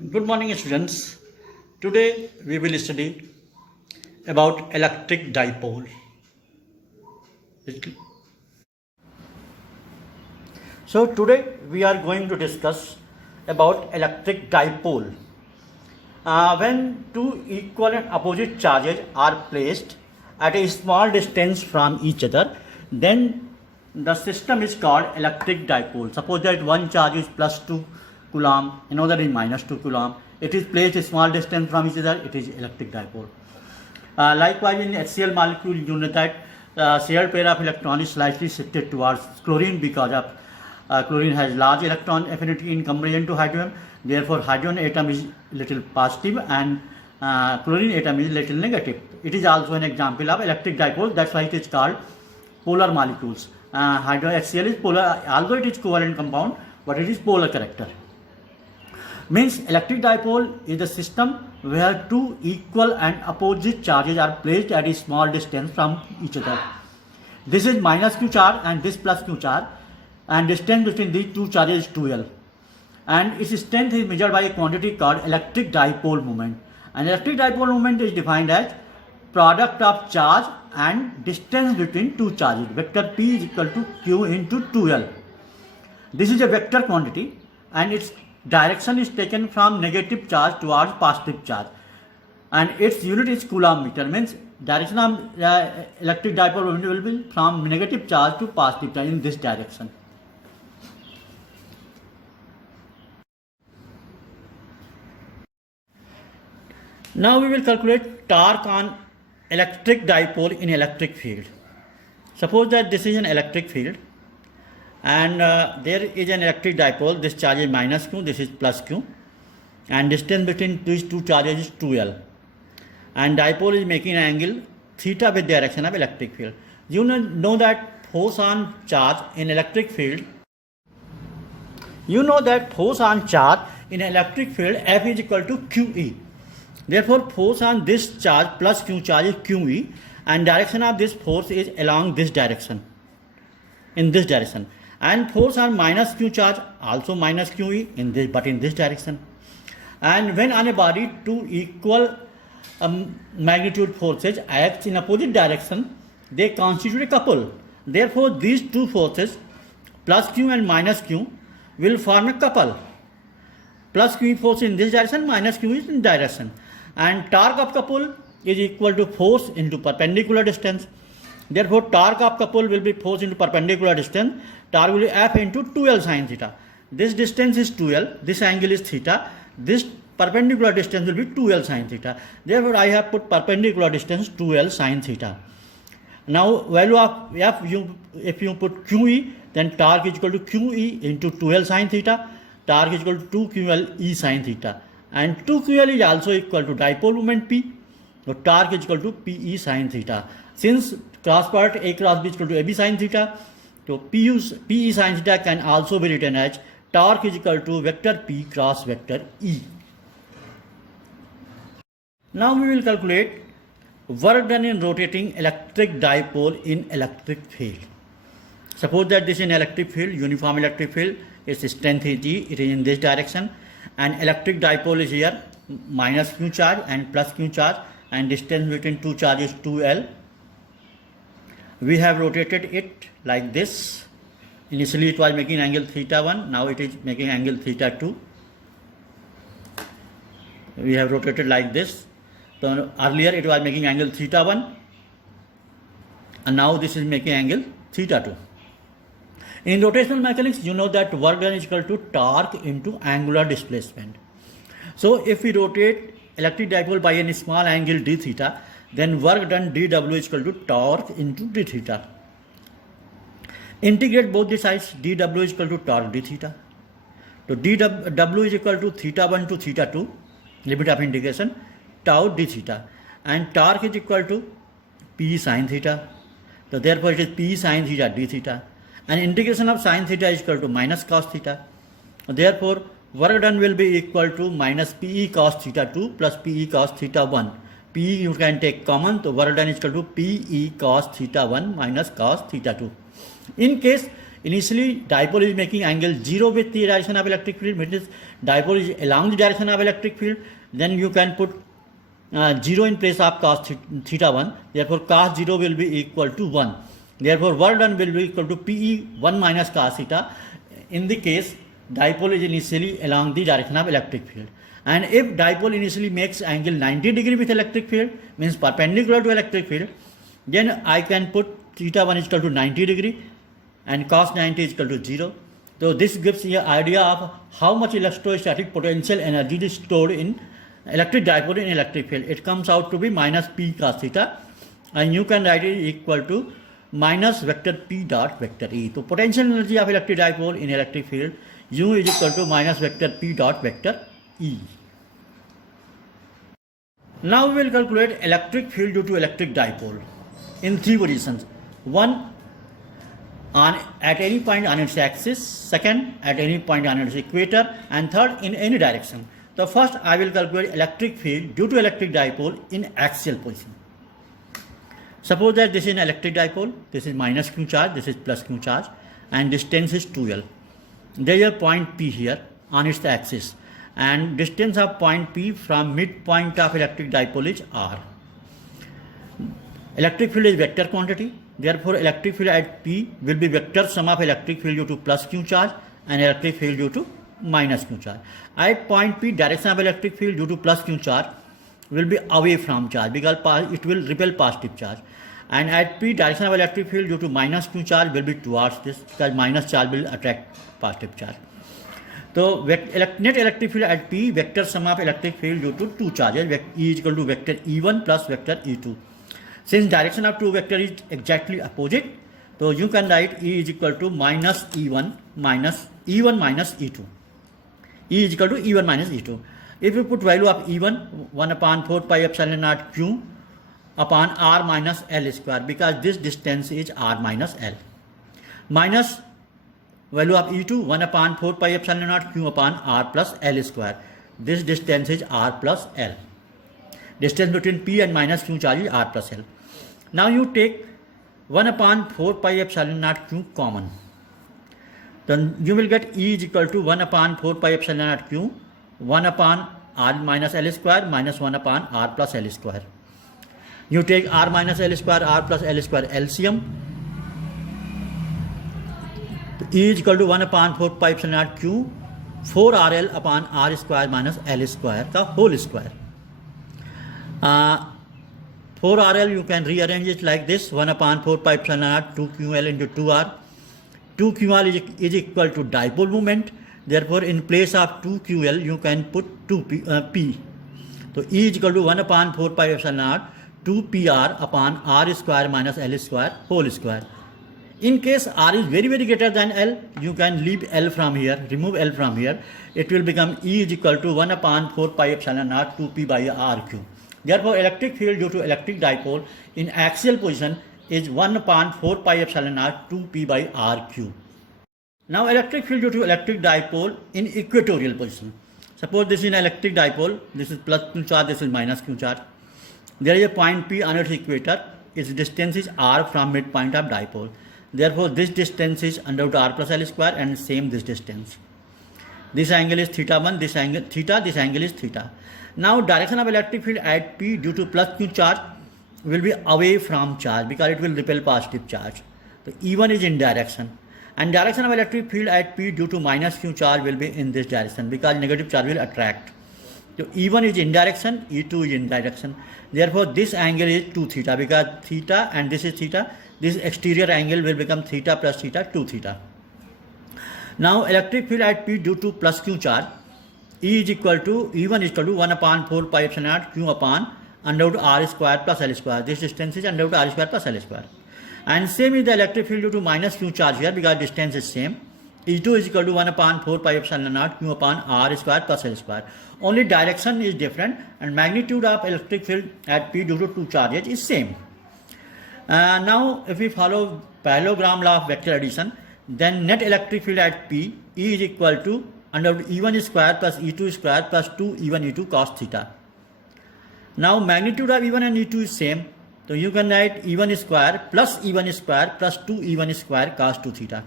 Good morning, students. Today we will study about electric dipole. So today we are going to discuss about electric dipole. When two equal and opposite charges are placed at a small distance from each other, then the system is called electric dipole. Suppose that one charge is plus 2 coulomb, another is minus 2 coulomb. It is placed a small distance from each other, it is electric dipole. Likewise, in HCl molecule, you know that shared pair of electrons is slightly shifted towards chlorine because of chlorine has large electron affinity in comparison to hydrogen. Therefore, hydrogen atom is little positive and chlorine atom is little negative. It is also an example of electric dipole. That's why it is called polar molecules. HCl is polar, although it is covalent compound, but it is polar character. Means electric dipole is a system where two equal and opposite charges are placed at a small distance from each other. This is minus q charge and this plus q charge, and distance between these two charges is 2L. And its strength is measured by a quantity called electric dipole moment. And electric dipole moment is defined as product of charge and distance between two charges. Vector P is equal to Q into 2L. This is a vector quantity and its direction is taken from negative charge towards positive charge. And its unit is coulomb meter. Means direction of electric dipole moment will be from negative charge to positive charge in this direction. Now we will calculate torque on electric dipole in electric field. Suppose that this is an electric field and there is an electric dipole. This charge is minus q, this is plus q, and distance between these two charges is 2L. And dipole is making an angle theta with direction of electric field. You know that force on charge in electric field. You know that force on charge in electric field F is equal to QE. Therefore, force on this charge plus q charge is QE, and direction of this force is along this direction, in this direction. And force on minus q charge also minus QE in this, but in this direction. And when on a body two equal magnitude forces act in opposite direction, they constitute a couple. Therefore, these two forces plus q and minus q will form a couple. Plus q force in this direction, minus q is in direction. And torque of couple is equal to force into perpendicular distance. Therefore, torque of couple will be force into perpendicular distance. Torque will be F into 2L sin theta. This distance is 2L, this angle is theta, this perpendicular distance will be 2L sin theta. Therefore, I have put perpendicular distance 2L sin theta. Now, value of F, if you put QE, then torque is equal to QE into 2L sin theta. Torque is equal to 2QL E sin theta. And 2QL is also equal to dipole moment P. So torque is equal to PE sin theta. Since cross product A cross B is equal to AB sin theta, so PE sin theta can also be written as torque is equal to vector P cross vector E. Now we will calculate work done in rotating electric dipole in electric field. Suppose that this is an electric field, uniform electric field, its strength is G, it is in this direction, and electric dipole is here, minus q charge and plus q charge, and distance between two charges is 2L. We have rotated it like this. Initially it was making angle theta 1, now it is making angle theta 2. We have rotated like this. So earlier it was making angle theta 1 and now this is making angle theta 2. In rotational mechanics, you know that work done is equal to torque into angular displacement. So if we rotate electric dipole by any small angle d theta, then work done dW is equal to torque into d theta. Integrate both the sides, dW is equal to torque d theta. So dW is equal to theta 1 to theta 2, limit of integration, tau d theta. And torque is equal to P sin theta. So therefore it is P sin theta d theta. And integration of sin theta is equal to minus cos theta. Therefore, work done will be equal to minus PE cos theta 2 plus PE cos theta 1. PE you can take common, so work done is equal to PE cos theta 1 minus cos theta 2. In case Initially, dipole is making angle 0 with the direction of electric field, means dipole is along the direction of electric field. Then you can put 0 in place of cos theta 1. Therefore, cos 0 will be equal to 1. Therefore, work done will be equal to PE 1 minus cos theta. In the case, dipole is initially along the direction of electric field. And if dipole initially makes angle 90 degree with electric field, means perpendicular to electric field, then I can put theta 1 is equal to 90 degree and cos 90 is equal to 0. So this gives you an idea of how much electrostatic potential energy is stored in electric dipole in electric field. It comes out to be minus P cos theta, and you can write it equal to minus vector P dot vector E. So potential energy of electric dipole in electric field, U is equal to minus vector P dot vector E. Now we will calculate electric field due to electric dipole in three positions. One, at any point on its axis, second, at any point on its equator, and third, in any direction. So first I will calculate electric field due to electric dipole in axial position. Suppose that this is an electric dipole, this is minus q charge, this is plus q charge, and distance is 2L. There is a point P here on its axis, and distance of point P from midpoint of electric dipole is R. Electric field is vector quantity, therefore electric field at P will be vector sum of electric field due to plus q charge and electric field due to minus q charge. At point P, direction of electric field due to plus q charge will be away from charge because it will repel positive charge. And at P, direction of electric field due to minus q charge will be towards this because minus charge will attract positive charge. So net electric field at P, vector sum of electric field due to two charges, E is equal to vector E1 plus vector E2. Since direction of two vector is exactly opposite, so you can write E is equal to minus E1 minus E2. E is equal to E1 minus E2. If you put value of E1, 1 upon 4 pi epsilon naught Q upon R minus L square, because this distance is R minus L. Minus value of E2, 1 upon 4 pi epsilon naught Q upon R plus L square. This distance is R plus L. Distance between P and minus Q charge is R plus L. Now you take 1 upon 4 pi epsilon naught Q common. Then you will get E is equal to 1 upon 4 pi epsilon naught Q, 1 upon R minus L square minus 1 upon R plus L square. You take R minus L square, R plus L square LCM. E is equal to 1 upon 4 pi epsilon naught Q, 4RL upon R square minus L square, the whole square. 4RL you can rearrange it like this, 1 upon 4 pi epsilon naught 2QL into 2R. 2QL is equal to dipole moment. Therefore, in place of 2QL, you can put 2P. So, E is equal to 1 upon 4 pi epsilon naught 2PR upon R square minus L square whole square. In case R is very greater than L, you can leave L from here, remove L from here. It will become E is equal to 1 upon 4 pi epsilon naught 2P by RQ. Therefore, electric field due to electric dipole in axial position is 1 upon 4 pi epsilon naught 2P by RQ. Now, electric field due to electric dipole in equatorial position. Suppose this is an electric dipole, this is plus q charge, this is minus q charge. There is a point P on its equator, its distance is R from midpoint of dipole. Therefore, this distance is under root R plus L square and same this distance. This angle is theta 1, this angle theta, this angle is theta. Now, direction of electric field at P due to plus q charge will be away from charge because it will repel positive charge. So, E1 is in direction. And direction of electric field at P due to minus q charge will be in this direction because negative charge will attract. So, E1 is in direction, E2 is in direction. Therefore, this angle is 2 theta because theta and this is theta. This exterior angle will become theta plus theta 2 theta. Now, electric field at P due to plus q charge, E is equal to, E1 is equal to 1 upon 4 pi epsilon naught Q upon under root R square plus L square. This distance is under root R square plus L square. And same is the electric field due to minus q charge here because distance is same. E2 is equal to 1 upon 4 pi epsilon naught Q upon R square plus L square. Only direction is different and magnitude of electric field at P due to two charges is same. Now, if we follow parallelogram law of vector addition, then net electric field at P, E is equal to under E1 square plus E2 square plus 2 E1 E2 cos theta. Now, magnitude of E1 and E2 is same. So, you can write E1 square plus E1 square plus 2 E1 square cos 2 theta.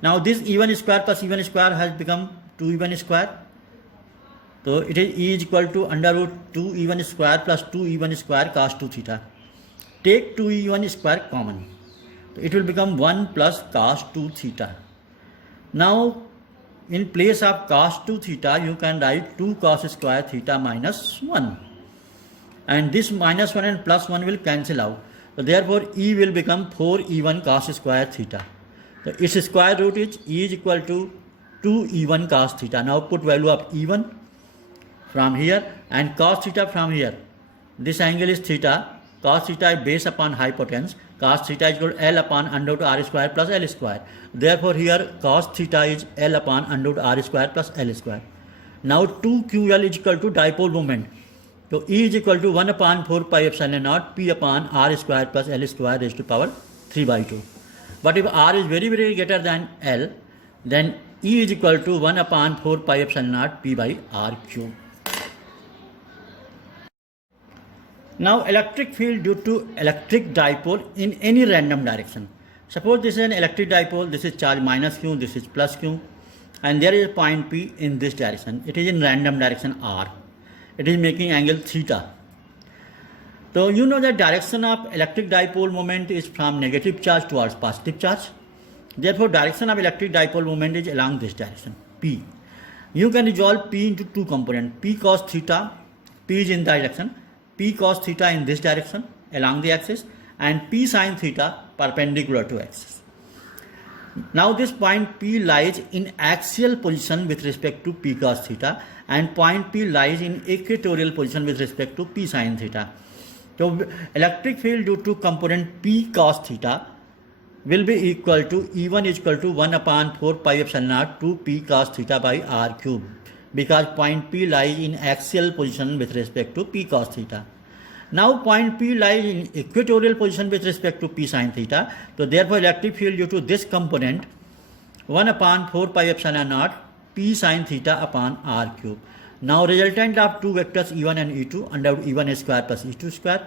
Now this E1 square plus E1 square has become 2E1 square. So it is E is equal to under root 2E1 square plus 2E1 square cos 2 theta. Take 2E1 square common. So it will become 1 plus cos 2 theta. Now in place of cos 2 theta, you can write 2 cos square theta minus 1. And this minus 1 and plus 1 will cancel out. So therefore E will become 4E1 cos square theta. So its square root is E is equal to 2E1 cos theta. Now put value of E1 from here and cos theta from here. This angle is theta. Cos theta is base upon hypotenuse. Cos theta is equal to L upon under root R square plus L square. Therefore here cos theta is L upon under root R square plus L square. Now 2QL is equal to dipole moment. So E is equal to 1 upon 4 pi epsilon naught P upon R square plus L square raised to power 3 by 2. But if R is very greater than L, then E is equal to 1 upon 4 pi epsilon naught P by R cube. Now electric field due to electric dipole in any random direction. Suppose this is an electric dipole, this is charge minus Q, this is plus Q, and there is a point P in this direction. It is in random direction R. It is making angle theta. So you know the direction of electric dipole moment is from negative charge towards positive charge. Therefore direction of electric dipole moment is along this direction, P. You can resolve P into two components, P cos theta, P is in the direction, P cos theta in this direction along the axis, and P sin theta perpendicular to axis. Now this point P lies in axial position with respect to P cos theta, and point P lies in equatorial position with respect to P sin theta. So electric field due to component P cos theta will be equal to E1 is equal to 1 upon 4 pi epsilon naught 2 P cos theta by R cube, because point P lies in axial position with respect to P cos theta. Now point P lies in equatorial position with respect to P sin theta. So therefore electric field due to this component 1 upon 4 pi epsilon naught P sin theta upon R cube. Now resultant of two vectors E1 and E2 under E1 square plus E2 square.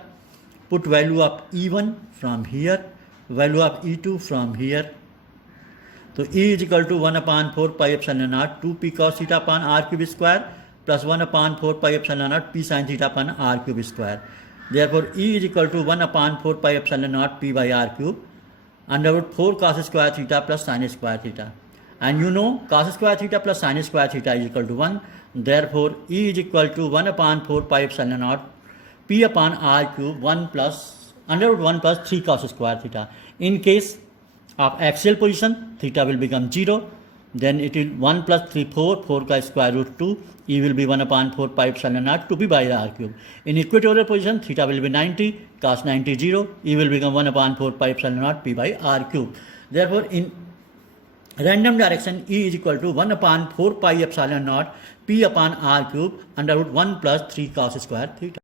Put value of E1 from here, value of E2 from here. So E is equal to 1 upon 4 pi epsilon naught 2 P cos theta upon R cube square plus 1 upon 4 pi epsilon naught P sin theta upon R cube square. Therefore E is equal to 1 upon 4 pi epsilon naught P by R cube under root 4 cos square theta plus sin square theta. And you know cos square theta plus sin square theta is equal to 1. Therefore E is equal to 1 upon 4 pi epsilon naught P upon R cube 1 plus under root 1 plus 3 cos square theta. In case of axial position, theta will become 0. Then it will 1 plus 3 4 ka square root 2. E will be 1 upon 4 pi epsilon naught 2 P by R cube. In equatorial position, theta will be 90, cos 90 0. E will become 1 upon 4 pi epsilon naught P by R cube. Therefore in random direction, E is equal to 1 upon 4 pi epsilon naught P upon R cube under root 1 plus 3 cos square theta.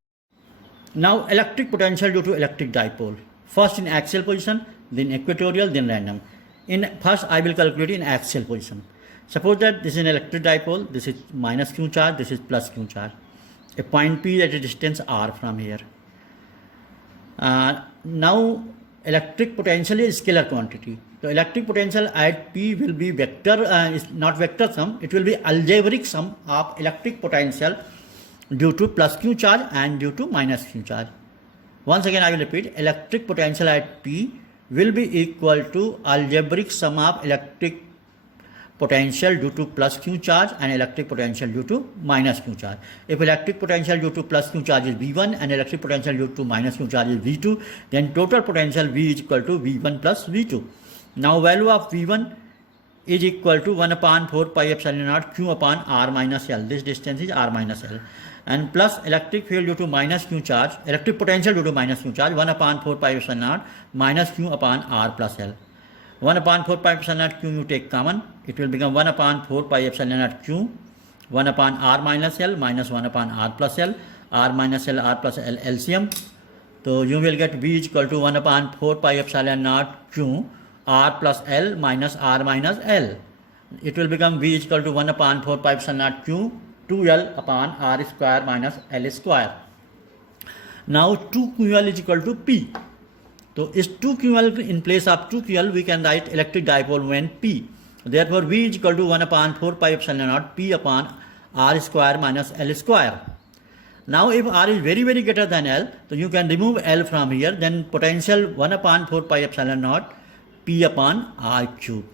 Now electric potential due to electric dipole. First in axial position, then equatorial, then random. First I will calculate in axial position. Suppose that this is an electric dipole, this is minus Q charge, this is plus Q charge. A point P at a distance R from here. Now electric potential is scalar quantity. So electric potential at P will be vector, is not vector sum, it will be algebraic sum of electric potential due to plus Q charge and due to minus Q charge. Once again I will repeat, electric potential at P will be equal to algebraic sum of electric potential due to plus Q charge and electric potential due to minus Q charge. If electric potential due to plus Q charge is V1 and electric potential due to minus Q charge is V2, then total potential V is equal to V1 plus V2. Now value of V1 is equal to 1 upon 4 pi epsilon naught Q upon R minus L. This distance is R minus L. And plus electric field due to minus Q charge, electric potential due to minus Q charge, 1 upon 4 pi epsilon naught minus Q upon R plus L. 1 upon 4 pi epsilon naught Q you take common, it will become 1 upon 4 pi epsilon naught Q, 1 upon R minus L minus 1 upon R plus L, R minus L, R plus L LCM. So you will get V is equal to 1 upon 4 pi epsilon naught Q, R plus L minus R minus L. It will become V is equal to 1 upon 4 pi epsilon naught Q, 2L upon R square minus L square. Now 2QL is equal to P. So is 2QL in place of 2QL we can write electric dipole moment P. Therefore, V is equal to 1 upon 4 pi epsilon naught P upon R square minus L square. Now, if R is very, very greater than L, so you can remove L from here, then potential 1 upon 4 pi epsilon naught P upon R cube.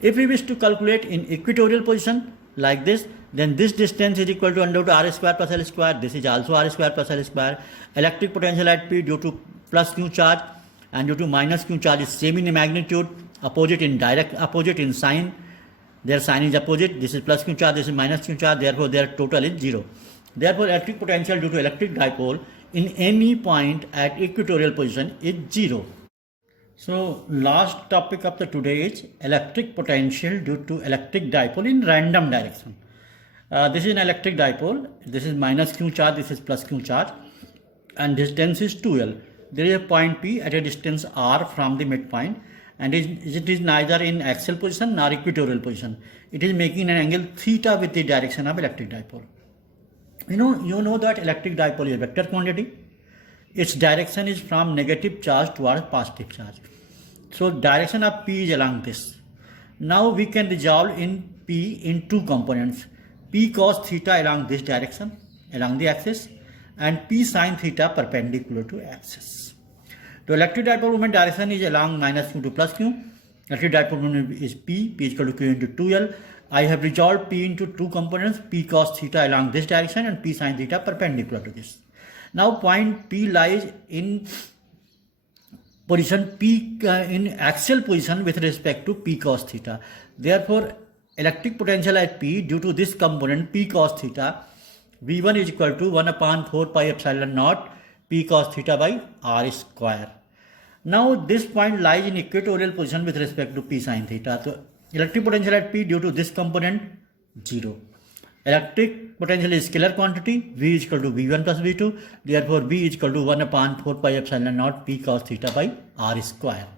If we wish to calculate in equatorial position like this, then this distance is equal to under root R square plus L square. This is also R square plus L square. Electric potential at P due to plus Q charge and due to minus Q charge is same in magnitude, opposite in sign. Their sign is opposite. This is plus Q charge, this is minus Q charge. Therefore, their total is 0. Therefore, electric potential due to electric dipole in any point at equatorial position is 0. So, last topic of the today is electric potential due to electric dipole in random direction. This is an electric dipole. This is minus Q charge, this is plus Q charge, and distance is 2L. There is a point P at a distance R from the midpoint, and it is neither in axial position nor equatorial position. It is making an angle theta with the direction of electric dipole. You know that electric dipole is a vector quantity. Its direction is from negative charge towards positive charge. So direction of P is along this. Now we can resolve in P in two components. P cos theta along this direction, along the axis, and P sin theta perpendicular to axis. The electric dipole moment direction is along minus Q to plus Q. Electric dipole moment is P is equal to Q into 2L. I have resolved P into two components, P cos theta along this direction and P sin theta perpendicular to this. Now point P lies in position P in axial position with respect to P cos theta. Therefore, electric potential at P due to this component P cos theta, V1 is equal to 1 upon 4 pi epsilon naught P cos theta by R square. Now this point lies in equatorial position with respect to P sin theta. So electric potential at P due to this component 0. Electric potential is scalar quantity, V is equal to V1 plus V2. Therefore, V is equal to 1 upon 4 pi epsilon naught P cos theta by R square.